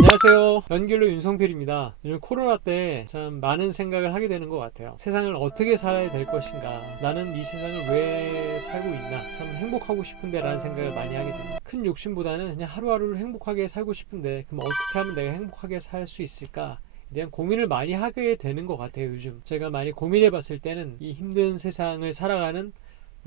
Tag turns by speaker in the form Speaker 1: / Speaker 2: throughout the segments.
Speaker 1: 안녕하세요. 연길로 윤성필입니다. 요즘 코로나 때 참 많은 생각을 하게 되는 것 같아요. 세상을 어떻게 살아야 될 것인가? 나는 이 세상을 왜 살고 있나? 참 행복하고 싶은데 라는 생각을 많이 하게 됩니다. 큰 욕심보다는 그냥 하루하루를 행복하게 살고 싶은데 그럼 어떻게 하면 내가 행복하게 살 수 있을까? 에 대한 고민을 많이 하게 되는 것 같아요, 요즘. 제가 많이 고민해 봤을 때는 이 힘든 세상을 살아가는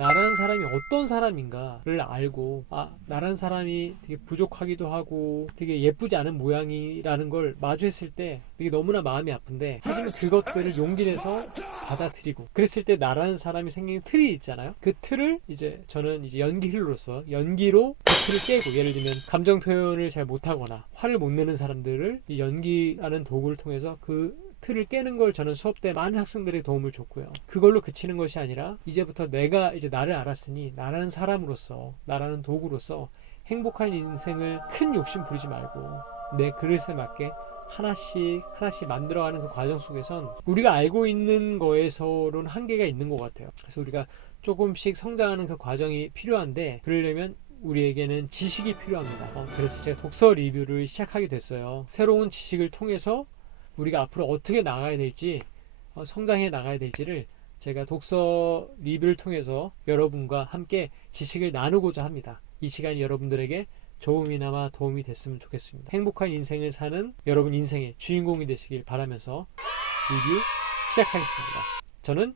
Speaker 1: 나라는 사람이 어떤 사람인가를 알고 아 나라는 사람이 되게 부족하기도 하고 되게 예쁘지 않은 모양이라는 걸 마주했을 때 되게 너무나 마음이 아픈데 하지만 그것들을 용기 내서 받아들이고 그랬을 때 나라는 사람이 생긴 틀이 있잖아요. 그 틀을 이제 저는 이제 연기힐로서 연기로 그 틀을 깨고 예를 들면 감정 표현을 잘 못하거나 화를 못 내는 사람들을 이 연기라는 도구를 통해서 그 틀을 깨는 걸 저는 수업 때 많은 학생들의 도움을 줬고요. 그걸로 그치는 것이 아니라 이제부터 내가 이제 나를 알았으니 나라는 사람으로서 나라는 도구로서 행복한 인생을 큰 욕심 부리지 말고 내 그릇에 맞게 하나씩 하나씩 만들어가는 그 과정 속에선 우리가 알고 있는 거에서는 한계가 있는 것 같아요. 그래서 우리가 조금씩 성장하는 그 과정이 필요한데 그러려면 우리에게는 지식이 필요합니다. 어, 그래서 제가 독서 리뷰를 시작하게 됐어요. 새로운 지식을 통해서 우리가 앞으로 어떻게 나가야 될지 어, 성장해 나가야 될지를 제가 독서 리뷰를 통해서 여러분과 함께 지식을 나누고자 합니다. 이 시간이 여러분들에게 조금이나마 도움이 됐으면 좋겠습니다. 행복한 인생을 사는 여러분 인생의 주인공이 되시길 바라면서 리뷰 시작하겠습니다. 저는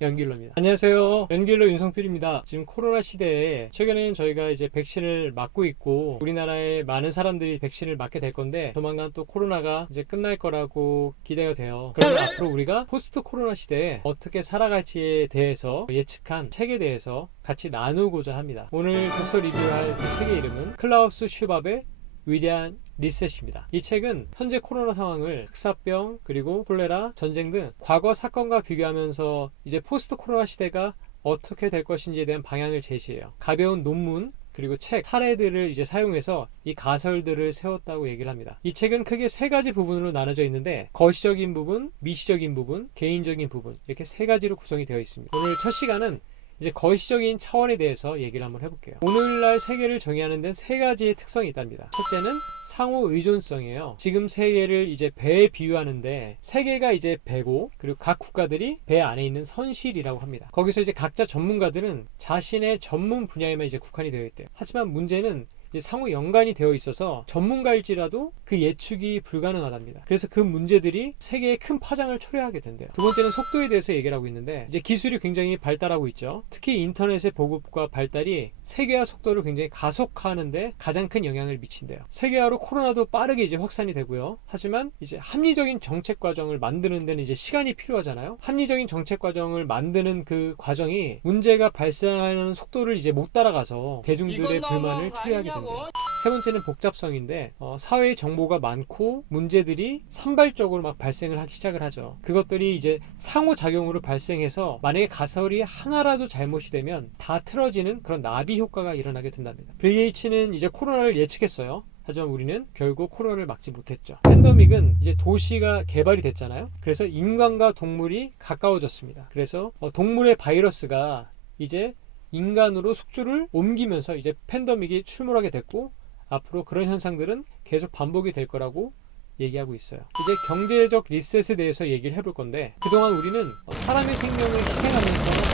Speaker 1: 연길로입니다. 안녕하세요. 연길로 윤성필입니다. 지금 코로나 시대에 최근에는 저희가 이제 백신을 맞고 있고 우리나라에 많은 사람들이 백신을 맞게 될 건데 조만간 또 코로나가 이제 끝날 거라고 기대가 돼요. 그러면 앞으로 우리가 포스트 코로나 시대에 어떻게 살아갈지에 대해서 예측한 책에 대해서 같이 나누고자 합니다. 오늘 독서 리뷰할 그 책의 이름은 클라우스 슈밥의 위대한 리셋입니다. 이 책은 현재 코로나 상황을 흑사병 그리고 콜레라 전쟁 등 과거 사건과 비교하면서 이제 포스트 코로나 시대가 어떻게 될 것인지에 대한 방향을 제시해요. 가벼운 논문 그리고 책, 사례들을 이제 사용해서 이 가설들을 세웠다고 얘기를 합니다. 이 책은 크게 세 가지 부분으로 나눠져 있는데 거시적인 부분, 미시적인 부분, 개인적인 부분 이렇게 세 가지로 구성이 되어 있습니다. 오늘 첫 시간은 이제 거시적인 차원에 대해서 얘기를 한번 해볼게요. 오늘날 세계를 정의하는 데는 세 가지의 특성이 있답니다. 첫째는 상호 의존성이에요. 지금 세계를 이제 배에 비유하는데 세계가 이제 배고 그리고 각 국가들이 배 안에 있는 선실이라고 합니다. 거기서 이제 각자 전문가들은 자신의 전문 분야에만 이제 국한이 되어 있대요. 하지만 문제는 이제 상호 연관이 되어 있어서 전문가일지라도 그 예측이 불가능하답니다. 그래서 그 문제들이 세계에 큰 파장을 초래하게 된대요. 두 번째는 속도에 대해서 얘기를 하고 있는데 이제 기술이 굉장히 발달하고 있죠. 특히 인터넷의 보급과 발달이 세계화 속도를 굉장히 가속화하는데 가장 큰 영향을 미친대요. 세계화로 코로나도 빠르게 이제 확산이 되고요. 하지만 이제 합리적인 정책 과정을 만드는 데는 이제 시간이 필요하잖아요. 합리적인 정책 과정을 만드는 그 과정이 문제가 발생하는 속도를 이제 못 따라가서 대중들의 불만을 초래하게 된 대요. 세 번째는 복잡성인데 어, 사회의 정보가 많고 문제들이 산발적으로 막 발생을 하기 시작을 하죠. 그것들이 이제 상호작용으로 발생해서 만약에 가설이 하나라도 잘못이 되면 다 틀어지는 그런 나비 효과가 일어나게 된답니다. 빌 게이츠는 이제 코로나를 예측했어요. 하지만 우리는 결국 코로나를 막지 못했죠. 팬데믹은 이제 도시가 개발이 됐잖아요. 그래서 인간과 동물이 가까워졌습니다. 그래서 어, 동물의 바이러스가 이제 인간으로 숙주를 옮기면서 이제 팬데믹이 출몰하게 됐고 앞으로 그런 현상들은 계속 반복이 될 거라고 얘기하고 있어요. 이제 경제적 리셋에 대해서 얘기를 해볼 건데 그동안 우리는 사람의 생명을 희생하면서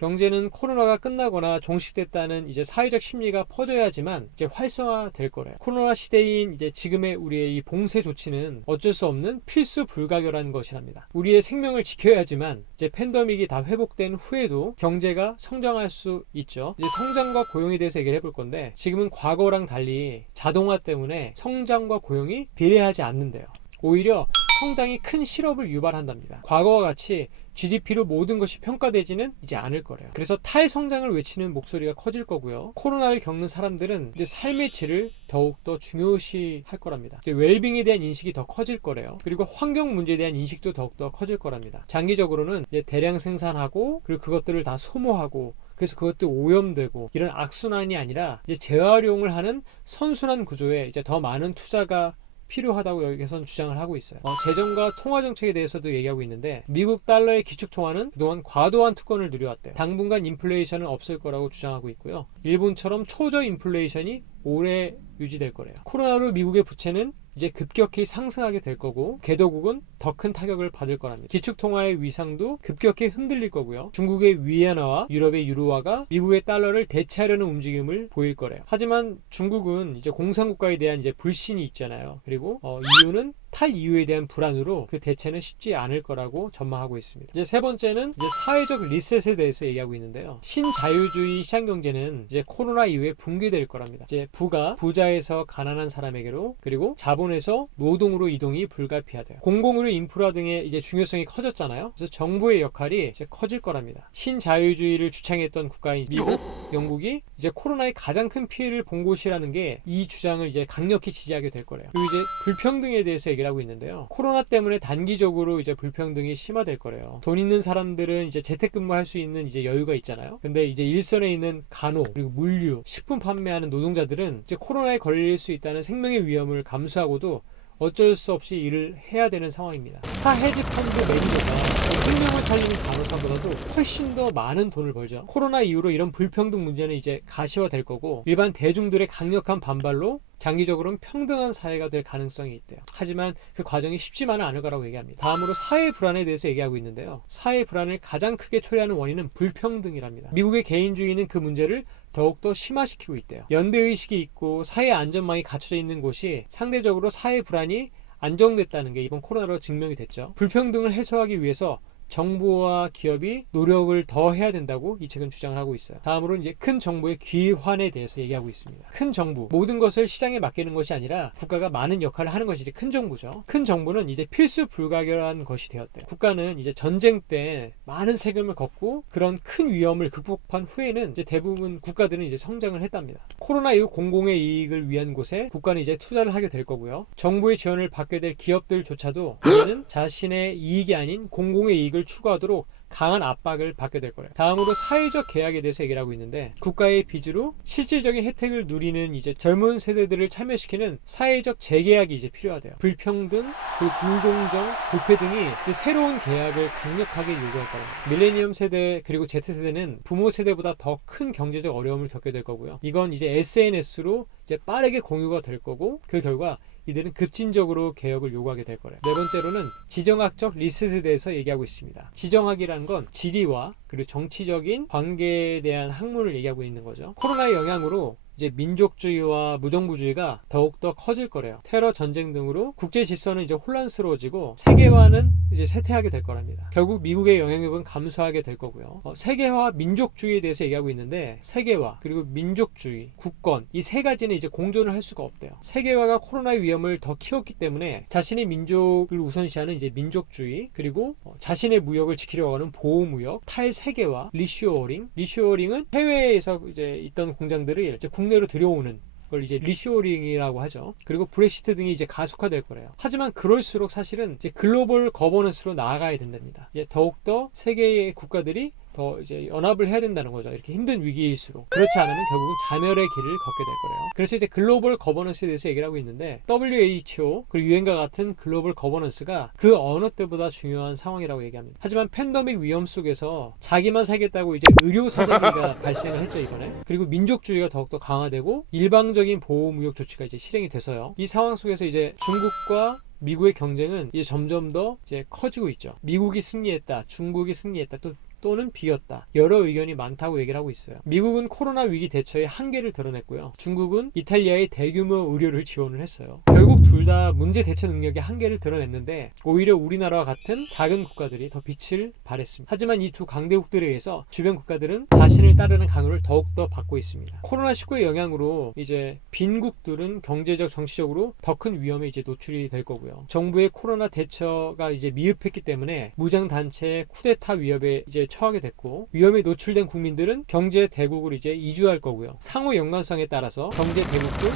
Speaker 1: 경제는 코로나가 끝나거나 종식됐다는 이제 사회적 심리가 퍼져야지만 이제 활성화될 거래요. 코로나 시대인 이제 지금의 우리의 이 봉쇄 조치는 어쩔 수 없는 필수 불가결한 것이랍니다. 우리의 생명을 지켜야지만 이제 팬데믹이 다 회복된 후에도 경제가 성장할 수 있죠. 이제 성장과 고용에 대해서 얘기를 해볼 건데 지금은 과거랑 달리 자동화 때문에 성장과 고용이 비례하지 않는데요. 오히려 성장이 큰 실업을 유발한답니다. 과거와 같이 GDP로 모든 것이 평가되지는 이제 않을 거래요. 그래서 탈성장을 외치는 목소리가 커질 거고요. 코로나를 겪는 사람들은 이제 삶의 질을 더욱더 중요시 할 거랍니다. 웰빙에 대한 인식이 더 커질 거래요. 그리고 환경 문제에 대한 인식도 더욱더 커질 거랍니다. 장기적으로는 이제 대량 생산하고 그리고 그것들을 다 소모하고 그래서 그것도 오염되고 이런 악순환이 아니라 이제 재활용을 하는 선순환 구조에 이제 더 많은 투자가 필요하다고 여기선 주장을 하고 있어요. 어, 재정과 통화 정책에 대해서도 얘기하고 있는데 미국 달러의 기축 통화는 그동안 과도한 특권을 누려왔대요. 당분간 인플레이션은 없을 거라고 주장하고 있고요. 일본처럼 초저 인플레이션이 오래 유지될 거래요. 코로나로 미국의 부채는 이제 급격히 상승하게 될 거고 개도국은 더 큰 타격을 받을 거랍니다. 기축통화의 위상도 급격히 흔들릴 거고요. 중국의 위안화와 유럽의 유로화가 미국의 달러를 대체하려는 움직임을 보일 거래요. 하지만 중국은 이제 공산국가에 대한 이제 불신이 있잖아요. 그리고 어, 이유는 탈 이유에 대한 불안으로 그 대체는 쉽지 않을 거라고 전망하고 있습니다. 이제 세 번째는 이제 사회적 리셋에 대해서 얘기하고 있는데요. 신자유주의 시장 경제는 이제 코로나 이후에 붕괴될 거랍니다. 이제 부가 부자에서 가난한 사람에게로 그리고 자본에서 노동으로 이동이 불가피하대요. 공공의료 인프라 등의 이제 중요성이 커졌잖아요. 그래서 정부의 역할이 이제 커질 거랍니다. 신자유주의를 주창했던 국가인 미국, 영국이 이제 코로나의 가장 큰 피해를 본 곳이라는 게 이 주장을 이제 강력히 지지하게 될 거래요. 그리고 이제 불평등에 대해서 얘기를 하고 있는데요. 코로나 때문에 단기적으로 이제 불평등이 심화될 거래요. 돈 있는 사람들은 이제 재택근무할 수 있는 이제 여유가 있잖아요. 근데 이제 일선에 있는 간호 그리고 물류, 식품 판매하는 노동자들은 이제 코로나에 걸릴 수 있다는 생명의 위험을 감수하고도 어쩔 수 없이 일을 해야 되는 상황입니다. 스타 헤지 펀드 매니저가 생명을 살리는 간호사보다도 훨씬 더 많은 돈을 벌죠. 코로나 이후로 이런 불평등 문제는 이제 가시화될 거고 일반 대중들의 강력한 반발로 장기적으로는 평등한 사회가 될 가능성이 있대요. 하지만 그 과정이 쉽지만은 않을 거라고 얘기합니다. 다음으로 사회 불안에 대해서 얘기하고 있는데요. 사회 불안을 가장 크게 초래하는 원인은 불평등이랍니다. 미국의 개인주의는 그 문제를 더욱더 심화시키고 있대요. 연대의식이 있고 사회 안전망이 갖춰져 있는 곳이 상대적으로 사회 불안이 안정됐다는 게 이번 코로나로 증명이 됐죠. 불평등을 해소하기 위해서 정부와 기업이 노력을 더 해야 된다고 이 책은 주장을 하고 있어요. 다음으로 이제 큰 정부의 귀환에 대해서 얘기하고 있습니다. 큰 정부 모든 것을 시장에 맡기는 것이 아니라 국가가 많은 역할을 하는 것이 이제 큰 정부죠. 큰 정부는 이제 필수 불가결한 것이 되었대요. 국가는 이제 전쟁 때 많은 세금을 걷고 그런 큰 위험을 극복한 후에는 이제 대부분 국가들은 이제 성장을 했답니다. 코로나 이후 공공의 이익을 위한 곳에 국가는 이제 투자를 하게 될 거고요. 정부의 지원을 받게 될 기업들조차도 이제는 자신의 이익이 아닌 공공의 이익을 추구하도록 강한 압박을 받게 될 거예요. 다음으로 사회적 계약에 대해서 얘기를 하고 있는데 국가의 빚으로 실질적인 혜택을 누리는 이제 젊은 세대들을 참여시키는 사회적 재계약이 이제 필요하대요. 불평등, 그 불공정, 부패 등이 새로운 계약을 강력하게 요구할 거예요. 밀레니엄 세대 그리고 Z 세대는 부모 세대보다 더 큰 경제적 어려움을 겪게 될 거고요. 이건 이제 SNS로 이제 빠르게 공유가 될 거고 그 결과 이들은 급진적으로 개혁을 요구하게 될 거래요. 네 번째로는 지정학적 리셋에 대해서 얘기하고 있습니다. 지정학이라는 건 지리와 그리고 정치적인 관계에 대한 학문을 얘기하고 있는 거죠. 코로나의 영향으로 이제 민족주의와 무정부주의가 더욱더 커질 거래요. 테러 전쟁 등으로 국제 질서는 이제 혼란스러워지고 세계화는 이제 쇠퇴하게 될 거랍니다. 결국 미국의 영향력은 감소하게 될 거고요. 어, 세계화 민족주의에 대해서 얘기하고 있는데 세계화 그리고 민족주의, 국권 이 세 가지는 이제 공존을 할 수가 없대요. 세계화가 코로나의 위험을 더 키웠기 때문에 자신의 민족을 우선시하는 이제 민족주의 그리고 어, 자신의 무역을 지키려고 하는 보호무역, 탈세계화, 리쇼어링. 리쇼어링은 해외에서 이제 있던 공장들을 이제 국내 로 들여오는 걸 이제 리쇼링이라고 하죠. 그리고 브렉시트 등이 이제 가속화될 거래요. 하지만 그럴수록 사실은 이제 글로벌 거버넌스로 나아가야 된답니다. 이제 더욱더 세계의 국가들이 더 이제 연합을 해야 된다는 거죠. 이렇게 힘든 위기일수록 그렇지 않으면 결국은 자멸의 길을 걷게 될 거래요. 그래서 이제 글로벌 거버넌스에 대해서 얘기를 하고 있는데 WHO 그리고 유엔과 같은 글로벌 거버넌스가 그 어느 때보다 중요한 상황이라고 얘기합니다. 하지만 팬데믹 위험 속에서 자기만 살겠다고 이제 의료 사정비가 발생을 했죠 이번에. 그리고 민족주의가 더욱더 강화되고 일방적인 보호 무역 조치가 이제 실행이 돼서요. 이 상황 속에서 이제 중국과 미국의 경쟁은 이제 점점 더 이제 커지고 있죠. 미국이 승리했다, 중국이 승리했다, 또 또는 비었다. 여러 의견이 많다고 얘기를 하고 있어요. 미국은 코로나 위기 대처의 한계를 드러냈고요. 중국은 이탈리아의 대규모 의료를 지원을 했어요. 결국 둘 다 문제 대처 능력의 한계를 드러냈는데 오히려 우리나라와 같은 작은 국가들이 더 빛을 발했습니다. 하지만 이 두 강대국들에 의해서 주변 국가들은 자신을 따르는 강요를 더욱더 받고 있습니다. 코로나19의 영향으로 이제 빈국들은 경제적, 정치적으로 더 큰 위험에 이제 노출이 될 거고요. 정부의 코로나 대처가 이제 미흡했기 때문에 무장 단체의 쿠데타 위협에 이제 처하게 됐고 위험에 노출된 국민들은 경제 대국으로 이제 이주할 거고요. 상호 연관성에 따라서 경제 대국도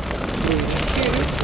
Speaker 1: 피해를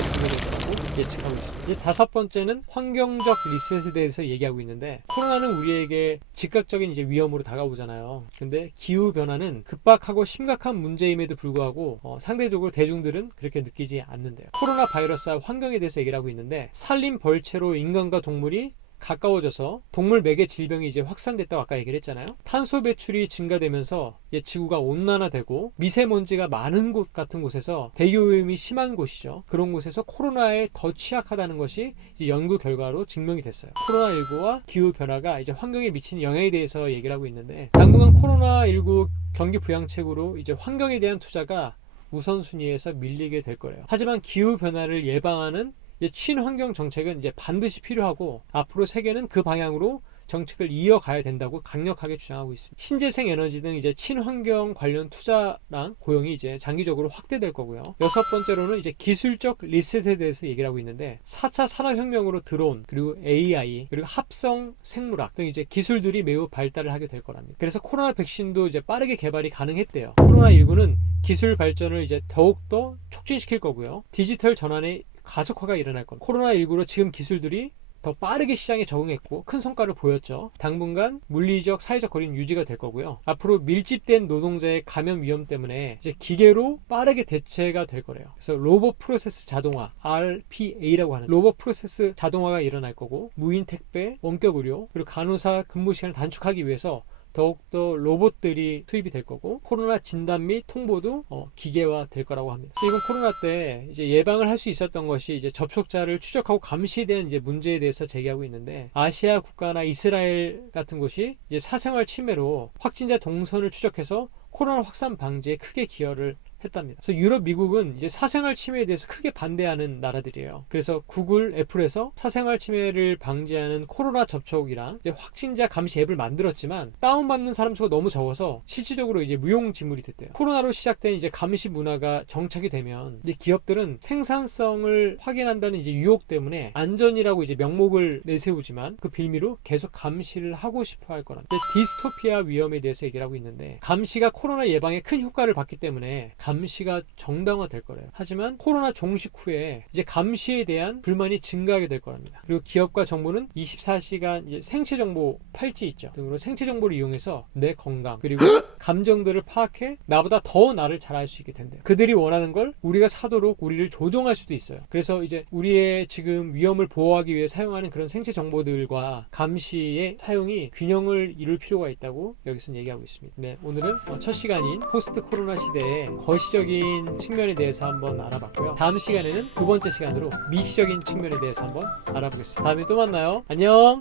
Speaker 1: 거라고 예측하고 있습니다. 이제 다섯 번째는 환경적 리셋에 대해서 얘기하고 있는데 코로나는 우리에게 즉각적인 이제 위험으로 다가오잖아요. 근데 기후 변화는 급박하고 심각한 문제임에도 불구하고 어, 상대적으로 대중들은 그렇게 느끼지 않는데요. 코로나 바이러스와 환경에 대해서 얘기를 하고 있는데 산림 벌채로 인간과 동물이 가까워져서 동물 매개 질병이 이제 확산됐다고 아까 얘기를 했잖아요. 탄소 배출이 증가되면서 지구가 온난화되고 미세먼지가 많은 곳 같은 곳에서 대기오염이 심한 곳이죠. 그런 곳에서 코로나에 더 취약하다는 것이 연구 결과로 증명이 됐어요. 코로나19와 기후 변화가 이제 환경에 미치는 영향에 대해서 얘기를 하고 있는데 당분간 코로나19 경기 부양책으로 이제 환경에 대한 투자가 우선순위에서 밀리게 될 거예요. 하지만 기후 변화를 예방하는 친환경 정책은 이제 반드시 필요하고 앞으로 세계는 그 방향으로 정책을 이어가야 된다고 강력하게 주장하고 있습니다. 신재생 에너지 등 이제 친환경 관련 투자랑 고용이 이제 장기적으로 확대될 거고요. 여섯 번째로는 이제 기술적 리셋에 대해서 얘기를 하고 있는데 4차 산업혁명으로 드론 그리고 AI 그리고 합성 생물학 등 이제 기술들이 매우 발달을 하게 될 거랍니다. 그래서 코로나 백신도 이제 빠르게 개발이 가능했대요. 코로나 19는 기술 발전을 이제 더욱더 촉진시킬 거고요. 디지털 전환의 가속화가 일어날 겁니다. 코로나19로 지금 기술들이 더 빠르게 시장에 적응했고 큰 성과를 보였죠. 당분간 물리적 사회적 거리는 유지가 될 거고요. 앞으로 밀집된 노동자의 감염 위험 때문에 이제 기계로 빠르게 대체가 될 거래요. 그래서 로봇 프로세스 자동화 RPA라고 하는 로봇 프로세스 자동화가 일어날 거고 무인 택배, 원격 의료 그리고 간호사 근무 시간을 단축하기 위해서 더욱더 로봇들이 투입이 될 거고 코로나 진단 및 통보도 어, 기계화 될 거라고 합니다. 그래서 이번 코로나 때 이제 예방을 할 수 있었던 것이 이제 접촉자를 추적하고 감시에 대한 이제 문제에 대해서 제기하고 있는데 아시아 국가나 이스라엘 같은 곳이 이제 사생활 침해로 확진자 동선을 추적해서 코로나 확산 방지에 크게 기여를 했답니다. 그래서 유럽, 미국은 이제 사생활 침해에 대해서 크게 반대하는 나라들이에요. 그래서 구글, 애플에서 사생활 침해를 방지하는 코로나 접촉이랑 확진자 감시 앱을 만들었지만 다운받는 사람 수가 너무 적어서 실질적으로 이제 무용지물이 됐대요. 코로나로 시작된 이제 감시 문화가 정착이 되면 이제 기업들은 생산성을 확인한다는 이제 유혹 때문에 안전이라고 이제 명목을 내세우지만 그 빌미로 계속 감시를 하고 싶어 할. 이제 디스토피아 위험에 대해서 얘기를 하고 있는데 감시가 코로나 예방에 큰 효과를 받기 때문에 감 시가 정당화될 거래요. 하지만 코로나 종식 후에 이제 감시에 대한 불만이 증가하게 될 거랍니다. 그리고 기업과 정부는 24시간 이제 생체 정보 팔찌 있죠. 등으로 생체 정보를 이용해서 내 건강 그리고 감정들을 파악해 나보다 더 나를 잘 알 수 있게 된대요. 그들이 원하는 걸 우리가 사도록 우리를 조종할 수도 있어요. 그래서 이제 우리의 지금 위험을 보호하기 위해 사용하는 그런 생체 정보들과 감시의 사용이 균형을 이룰 필요가 있다고 여기서는 얘기하고 있습니다. 네, 오늘은 어, 첫 시간인 포스트 코로나 시대의 거시적인 측면에 대해서 한번 알아봤고요. 다음 시간에는 두 번째 시간으로 미시적인 측면에 대해서 한번 알아보겠습니다. 다음에 또 만나요. 안녕!